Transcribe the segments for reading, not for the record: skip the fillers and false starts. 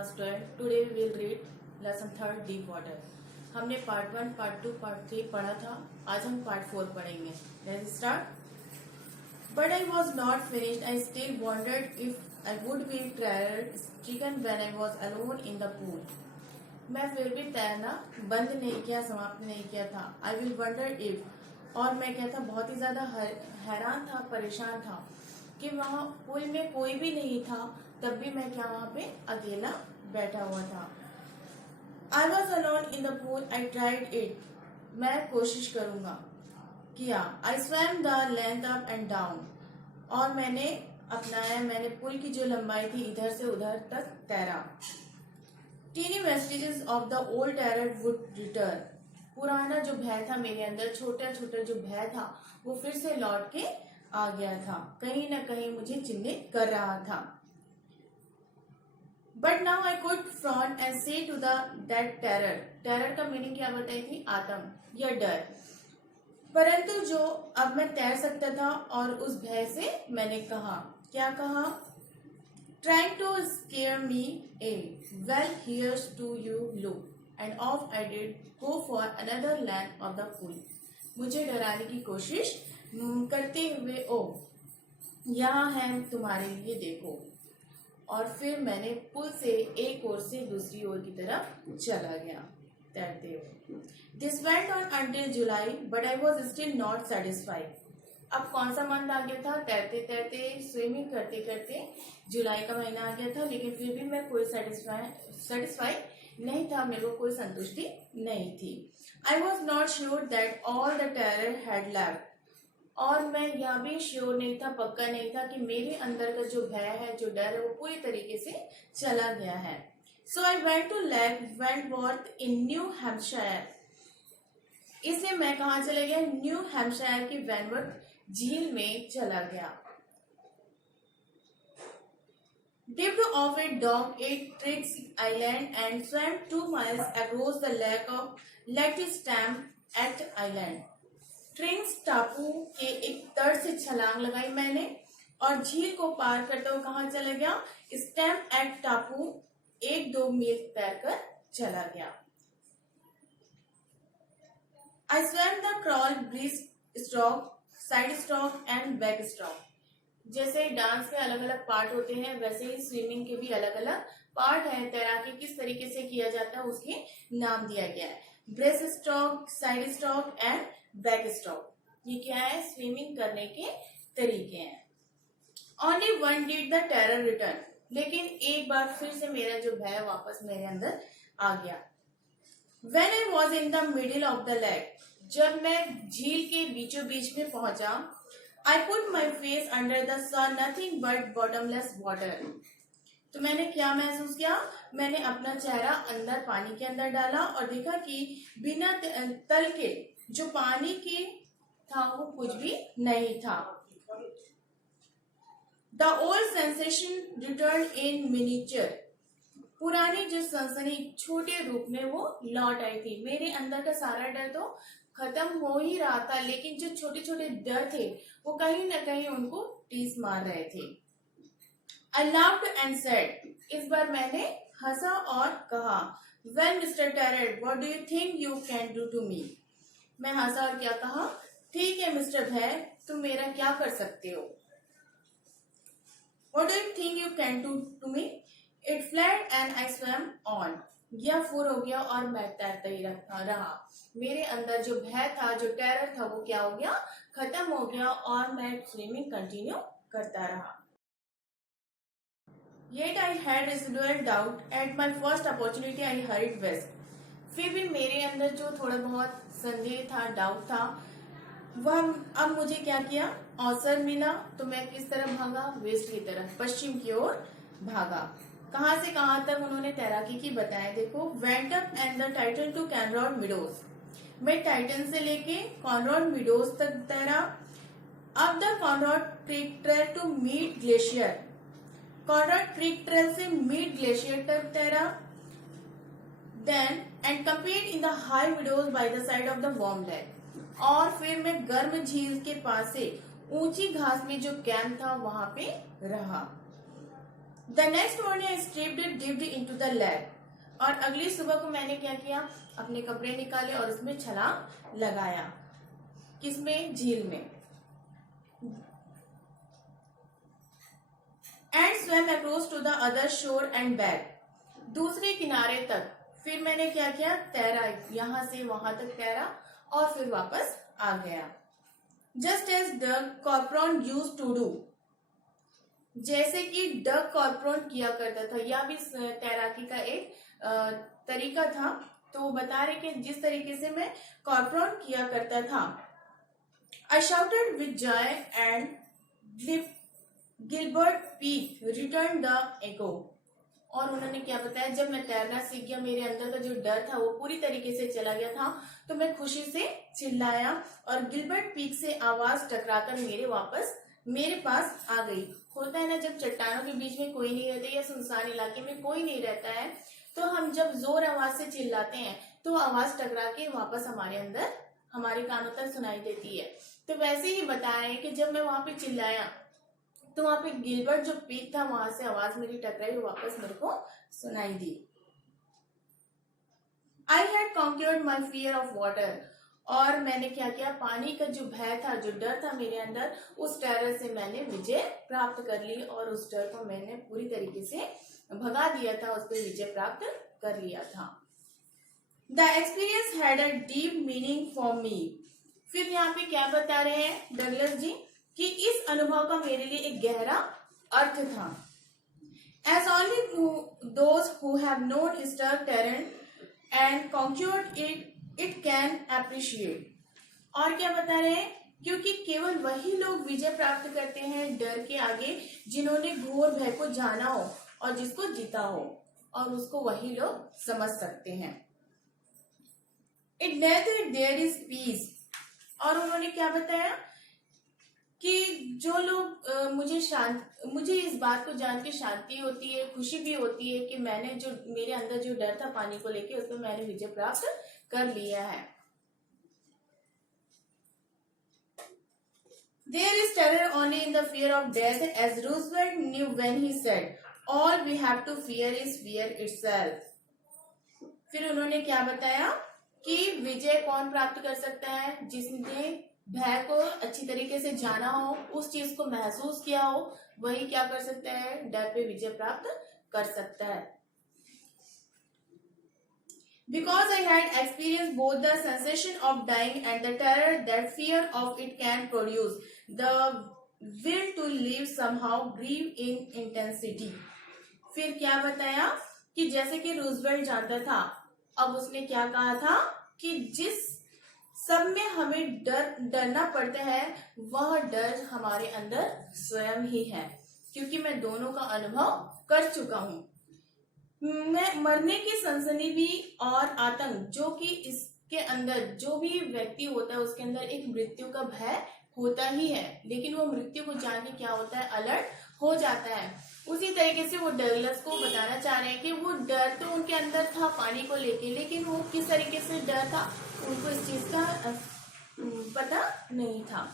Class 12। Today we will read lesson 3 deep water. हमने part 1, part 2, part 3 पढ़ा था। आज हम पार्ट 4 पढ़ेंगे। Let's start. But I was not finished. I still wondered if I would be tired stricken when I was alone in the pool. मैं फिर भी तैरना बंद नहीं किया, समाप्त नहीं किया था। आई विल वंडर इफ, और मैं क्या था, बहुत ही ज्यादा हैरान था, परेशान था कि वहाँ पूल में कोई भी नहीं था, तब भी मैं क्या वहाँ पे अकेला बैठा हुआ था। आई was alone in the pool, I tried it, मैं कोशिश करूंगा, किया। आई swum the length up and down, और मैंने अपनाया, मैंने पुल की जो लंबाई थी इधर से उधर तक तैरा। Tiny vestiges of the old terror would return, पुराना जो भय था मेरे अंदर, छोटा छोटा जो भय था वो फिर से लौट के आ गया था, कहीं ना कहीं मुझे चिन्हित कर रहा था। But now I could frown and से टू दैट टेरर, टेरर का मीनिंग क्या बताई थी, आतंक या डर। परंतु जो अब मैं तैर सकता था, और उस भय से मैंने कहा, क्या कहा, trying to scare me a well here's to you look, and off I did go for another lap of the pool। मुझे डराने की कोशिश करते हुए, ओ यहाँ है तुम्हारे लिए, देखो। और फिर मैंने पुल से एक ओर से दूसरी ओर की तरफ चला गया तैरते हुए। This went on until July but I was still not satisfied. अब कौन सा मंथ आ गया था, तैरते तैरते, स्विमिंग करते करते जुलाई का महीना आ गया था, लेकिन फिर भी मैं कोई सेटिस्फाइड नहीं था, मेरे को कोई संतुष्टि नहीं थी। आई was not sure that all the terror had left, और मैं यह भी श्योर नहीं था, पक्का नहीं था कि मेरे अंदर का जो भय है, जो डर है, वो पूरी तरीके से चला गया है। So I went to Lake Wentworth in New Hampshire, इसलिए मैं कहा चला गया, न्यू हैम्पशायर की वेंटवर्थ झील में चला गया। Dipped off a dock at Triggs Island and swam 2 miles across the lake of Lettistam at Island। ट्रिग्स टापू के एक तट से छलांग लगाई मैंने, और झील को पार करते हुए कहाँ चला गया, स्टैम्प एट टापू 1-2 मील तैरकर चला गया। I swam the crawl, breast stroke, side stroke and back stroke. जैसे डांस के अलग अलग पार्ट होते हैं, वैसे ही स्विमिंग के भी अलग अलग पार्ट है। तैराकी किस तरीके से किया जाता है उसके नाम दिया गया है, breast stroke, side stroke and back stroke. ये क्या है, स्विमिंग करने के तरीके हैं। Only one did the terror return, लेकिन एक बार फिर से मेरा जो भय वापस मेरे अंदर आ गया। When I was in the middle of the lake, जब मैं झील के बीचों बीच में पहुंचा, I put my face under the sun, nothing but bottomless water। तो मैंने क्या महसूस किया, मैंने अपना चेहरा अंदर पानी के अंदर डाला और देखा कि बिना तल के जो पानी के था वो कुछ भी नहीं था। The old sensation returned in miniature, पुरानी जो सनसनी छोटे रूप में वो लौट आई थी। मेरे अंदर का सारा डर तो खत्म हो ही रहा था, लेकिन जो छोटे छोटे डर थे वो कहीं ना कहीं उनको टीस मार रहे थे। I laughed and said, इस बार मैंने हंसा और कहा, Well Mr. Tarrant, what do you think you can do to me? मैं हंसा और क्या कहा, ठीक है मिस्टर भय, तुम मेरा क्या कर सकते हो। What do you think you can do to me? It fled and I swam on। यह फुर हो गया और मैं तैरता ही रहा। मेरे अंदर जो भय था, जो टेरर था, वो क्या हो गया, खत्म हो गया, और मैं स्विमिंग कंटिन्यू करता रहा। Yet I had residual doubt, at my first opportunity I hurried west। फिर भी मेरे अंदर जो थोड़ा बहुत संदेह था, डाउट था, वह अब मुझे क्या किया, अवसर मिला तो मैं किस तरफ भागा, वेस्ट की तरफ, पश्चिम की ओर भागा। कहाँ से कहाँ तक उन्होंने तैराकी की बताया, देखो। Went up and the Tieton to Conrad Meadows, मैं टाइटन से लेके कॉनरॉड मीडोज तक तैरा। अब the Conrad Creek trail to Meade Glacier, Conrad Creek trail से मीट ग्लेशियर तक तैरा। Then and complete in the high meadows by the side of the warm lake, और फिर मैं गर्म झील के पास से ऊंची घास में जो कैंप था वहां पे रहा। The next morning I stripped it dipped into the lake. और अगली सुबह को मैंने क्या किया, अपने कपड़े निकाले और उसमें छलांग लगाया। किसमें? झील में। And swim across to the other shore and back. दूसरे किनारे तक फिर मैंने क्या किया, तैरा, यहां से वहां तक तैरा और फिर वापस आ गया। Just as Doug Corporon used to do, जैसे कि डग कॉर्पोरॉन किया करता था। यह भी तैराकी का एक तरीका था। तो वो बता रहे कि जिस तरीके से मैं कॉर्पोरॉन किया करता था। I shouted with joy and Gilbert Peak return the echo. और उन्होंने क्या बताया, जब मैं तैरना सीख गया, मेरे अंदर का जो डर था वो पूरी तरीके से चला गया था, तो मैं खुशी से चिल्लाया और गिलबर्ट पीक से आवाज टकराकर मेरे पास आ गई। होता है ना, जब चट्टानों के बीच में कोई नहीं रहता या सुनसान इलाके में कोई नहीं रहता है, तो हम जब जोर आवाज से चिल्लाते हैं तो आवाज टकरा के वापस हमारे कानों तक सुनाई देती है। तो वैसे ही बता रहे हैं कि जब मैं वहां पे चिल्लाया तो वहां पे गिलबर्ट जो पीक था वहां से आवाज मेरी टकराई, वापस मेरे को सुनाई दी। I had conquered my fear of water. और मैंने क्या किया, पानी का जो भय था, जो डर था मेरे अंदर, उस टेरर से मैंने विजय प्राप्त कर ली और उस डर को मैंने पूरी तरीके से भगा दिया था, उस पर विजय प्राप्त कर लिया था। The experience had a deep meaning for me. फिर यहाँ पे क्या बता रहे हैं डगलस जी कि इस अनुभव का मेरे लिए एक गहरा अर्थ था। As only those who have known historic terrain and conquered it can appreciate। और क्या बता रहे हैं, क्योंकि केवल वही लोग विजय प्राप्त करते हैं डर के आगे जिन्होंने घोर भय को जाना हो और जिसको जीता हो, और उसको वही लोग समझ सकते हैं। It there is peace। और उन्होंने क्या बताया कि जो लोग मुझे इस बात को जान के शांति होती है, खुशी भी होती है कि मेरे अंदर जो डर था पानी को लेके, उसमें मैंने विजय प्राप्त कर लिया है। There is terror only in the fear of death, as Roosevelt knew when he said, "All we have to fear is fear itself." फिर उन्होंने क्या बताया कि विजय कौन प्राप्त कर सकता है, जिसने भय को अच्छी तरीके से जाना हो, उस चीज को महसूस किया हो, वही क्या कर सकता है, डर पे विजय प्राप्त कर सकता है। Because I had experienced both the sensation of dying and the terror that fear of it can produce, the will to live somehow grew in intensity। फिर क्या बताया कि जैसे कि रूजवेल्ट जानता था, अब उसने क्या कहा था कि जिस सब में हमें डरना पड़ता है, वह डर हमारे अंदर स्वयं ही है, क्योंकि मैं दोनों का अनुभव कर चुका हूं। मैं मरने की सनसनी भी और आतंक, जो कि इसके अंदर जो भी व्यक्ति होता है उसके अंदर एक मृत्यु का भय होता ही है, लेकिन वो मृत्यु को जान के क्या होता है, अलर्ट हो जाता है। उसी तरीके से वो डगलस को बताना चाह रहे हैं कि वो डर तो उनके अंदर था पानी को लेके, लेकिन वो किस तरीके से डर था उनको इस चीज का पता नहीं था।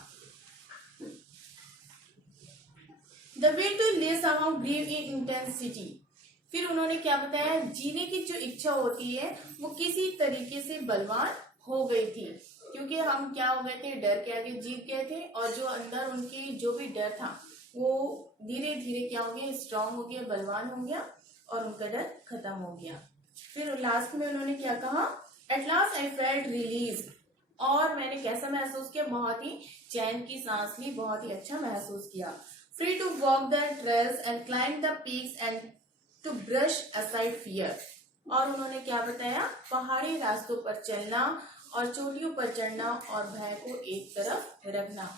The will to live somehow grew in intensity. फिर उन्होंने क्या बताया, जीने की जो इच्छा होती है वो किसी तरीके से बलवान हो गई थी, क्योंकि हम क्या हो गए थे, डर के आगे जीत गए थे, और जो अंदर उनकी जो भी डर था वो धीरे धीरे क्या हो गया, स्ट्रांग हो गया, बलवान हो गया और उनका डर खत्म हो गया। फिर लास्ट में उन्होंने क्या कहा, at last I felt release. और मैंने कैसा महसूस किया, बहुत ही चैन की सांस ली, बहुत ही अच्छा महसूस किया। Free to walk the trails and climb the peaks and to brush aside fear. और उन्होंने क्या बताया, पहाड़ी रास्तों पर चलना और चोटियों पर चढ़ना और भय को एक तरफ रखना।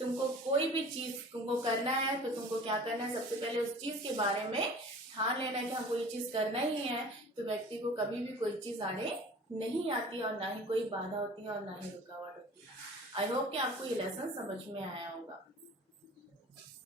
तुमको कोई भी चीज तुमको करना है तो तुमको क्या करना है, सबसे पहले उस चीज के बारे में ठान लेना है कि हमको ये चीज करना ही है, तो व्यक्ति को कभी भी कोई चीज आड़े नहीं आती और ना ही कोई बाधा होती है और ना ही रुकावट होती है। आई होप कि आपको ये लेसन समझ में आया होगा।